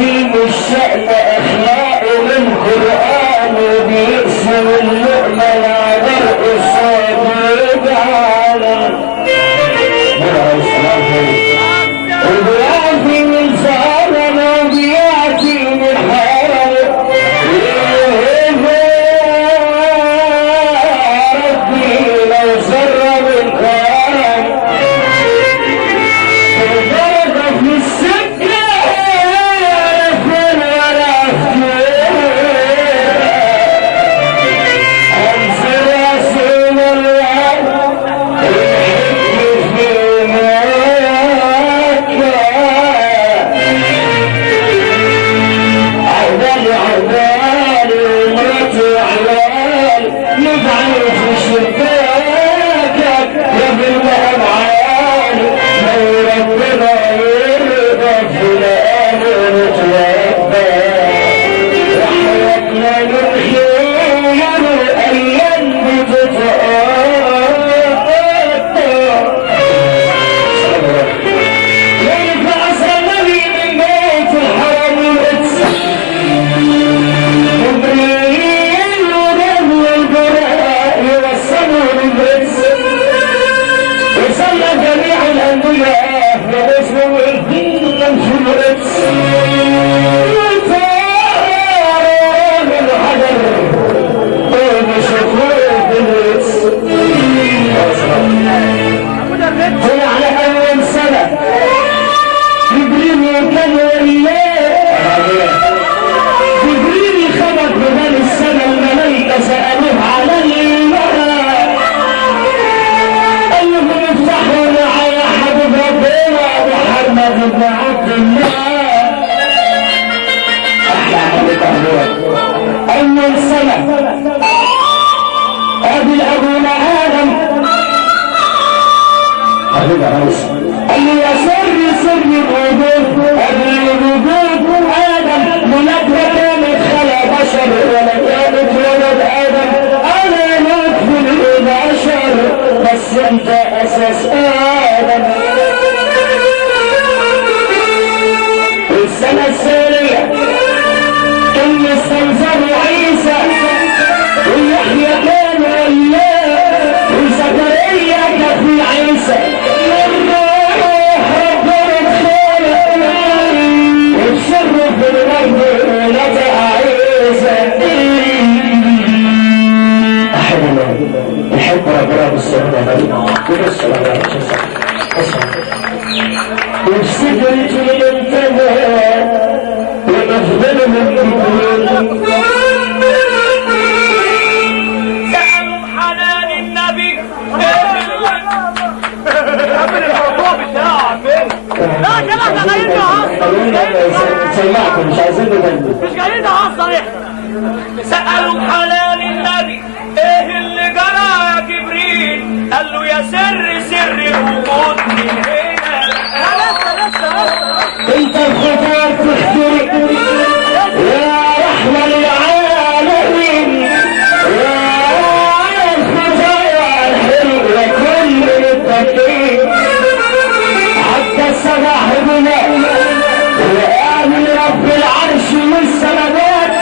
عظيم الشأن أخلاقه من قرآن بيقسم اللقمة على القصاد ويجعل وبيعطي من زعلنا وبيعطي من حرم ربي لو سر من كرم البركة في السكة أول سنة قابل أبونا آدم قال لي يا سر الوجود قبل الوجود آدم منادى كانت خلق بشر ولا كانت ولد آدم أنا ندخل البشر بس أنت أساس آدم. السنة الثانية إن استنزلوا عيسى ويحيى كان وياه وزكريا كان في عيسى والروح ربنا خالق والشر في الأرض ونزع عيسى. أحب ربنا بالسلامة والسلام عليكم. والسجن المنتهى سألوا حنان النبي الموضوع بتاعك لا كده احنا جايين نسمعكم مش عايزين نغني مش جايين نهزر احنا. سألوا حنان النبي ايه اللي جرى يا جبريل؟ قال له يا سر الوجود من هنا. انت الخطوات تخترق يا رحمة للعالمين يا الخطايا الحلوة كل التكليف حتى الصباح بنا وآمن رب العرش والسماوات.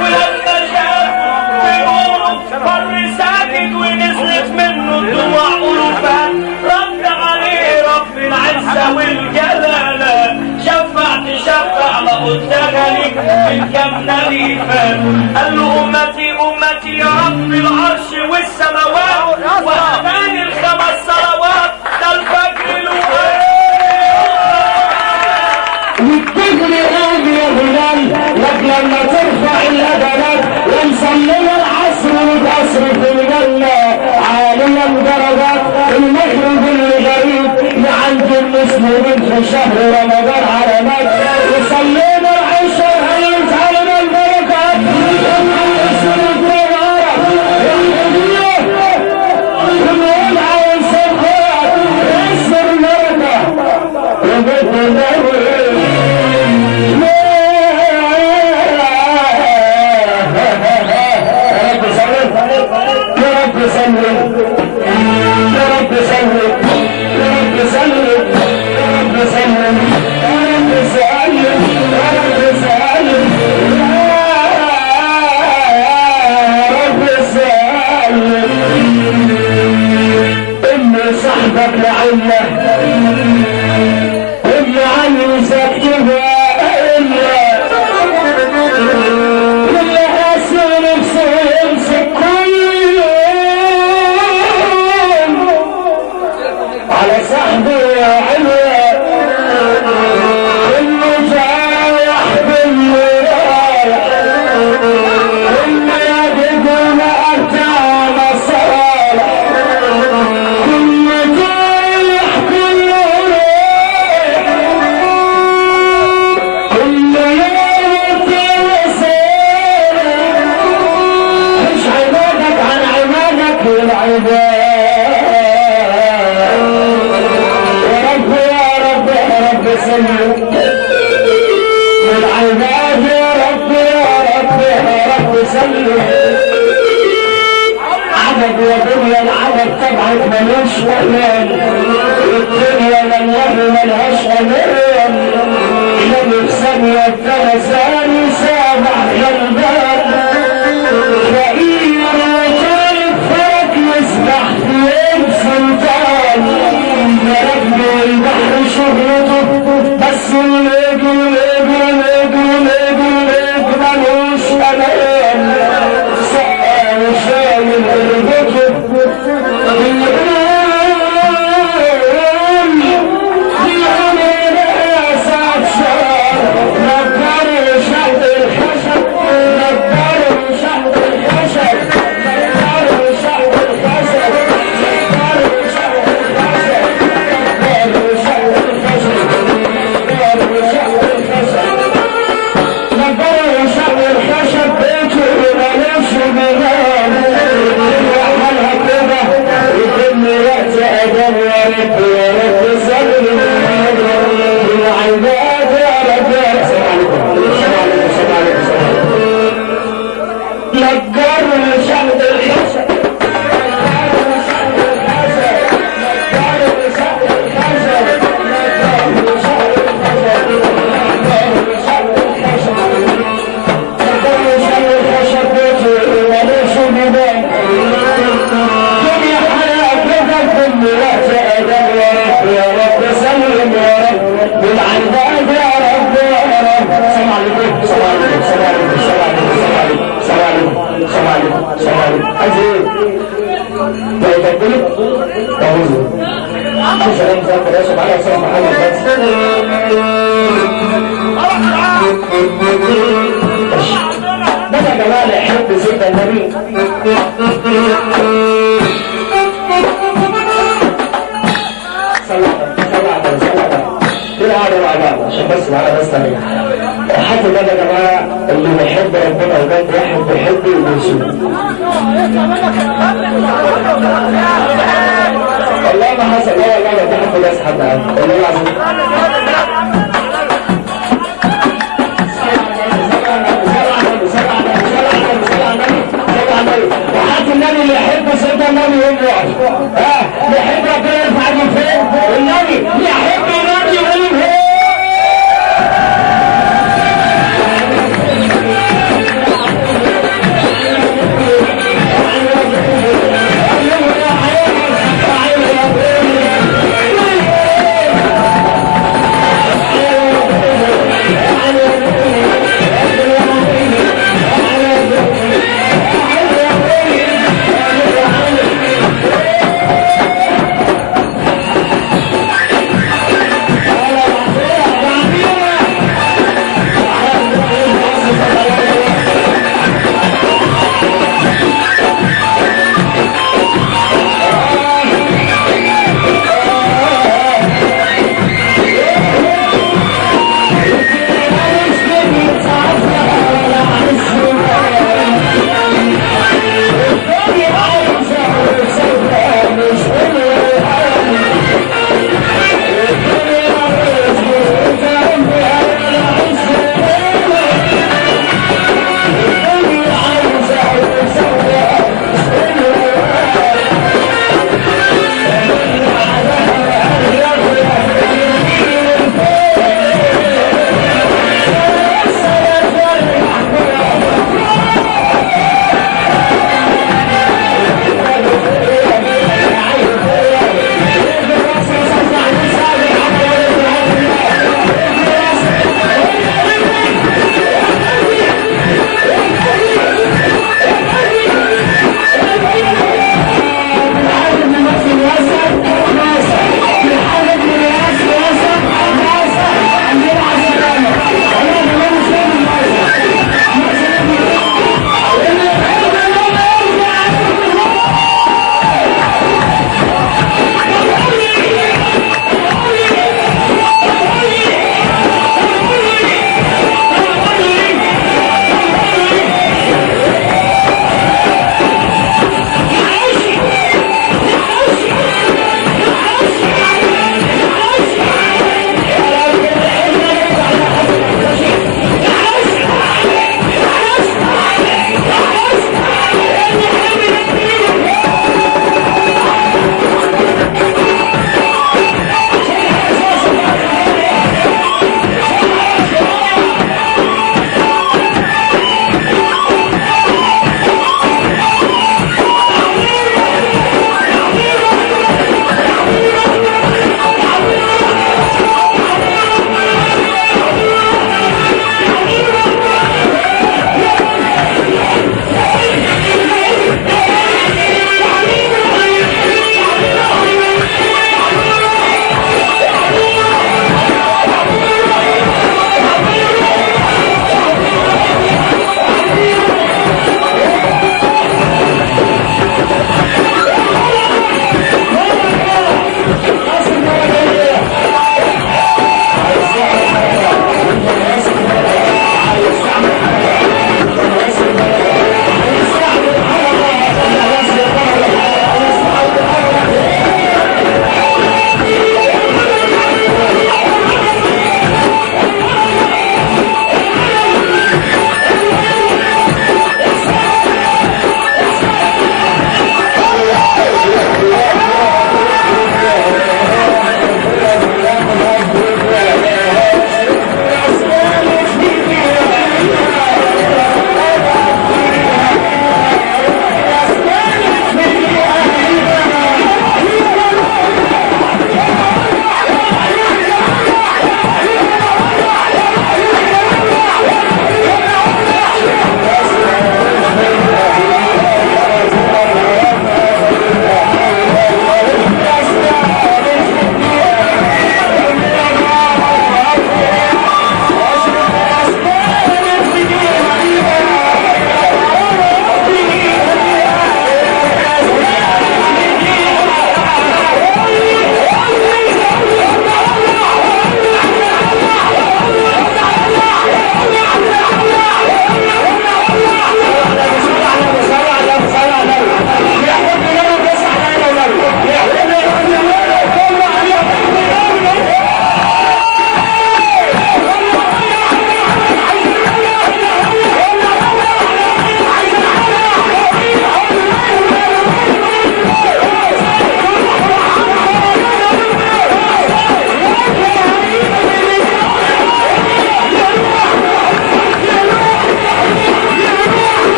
ولما شافوا بيقولوا فر ساكت ونزلت منه الدموع ألوفات رد عليه رب العزة والجلالة شفع ما قلت لك من كم نبي فات. قال له أمتي يا رب العرش والسماوات وأذان الخمس صلوات ده الفجر الأول والتجري قوي يا بلال لك لما ترفع الأذانات ونصلي العصر والعصر في الجنة عالية درجات المغرب اللي غريب لعند المسلمين في شهر رمضان علامات وصلينا العشاء هيتعلم البركات ونقول عايز الخير يسر البركة وبيت يا رب والعباد يا رب يا رب يا رب سلم. عدد يا دنيا العدد تبعك ملوش امان، والدنيا لله ملهاش امان. لم في ثانية ثاني سابع غلبان، فقير وطالب فرق يسبح في يد سلطان. مركب البحر شغلته بس وليج وليج وليج وليج وليج ملوش امان. سقى وشايل قلبته بدأ جمال يحب سيدنا النبي. عشان بس معانا بس تاني حتى ده يا جماعه اللي بيحب ربنا وجد واحد بيحب وبيشوف. والله ما حصل، لا والله ما في حد بس حد والله العظيم.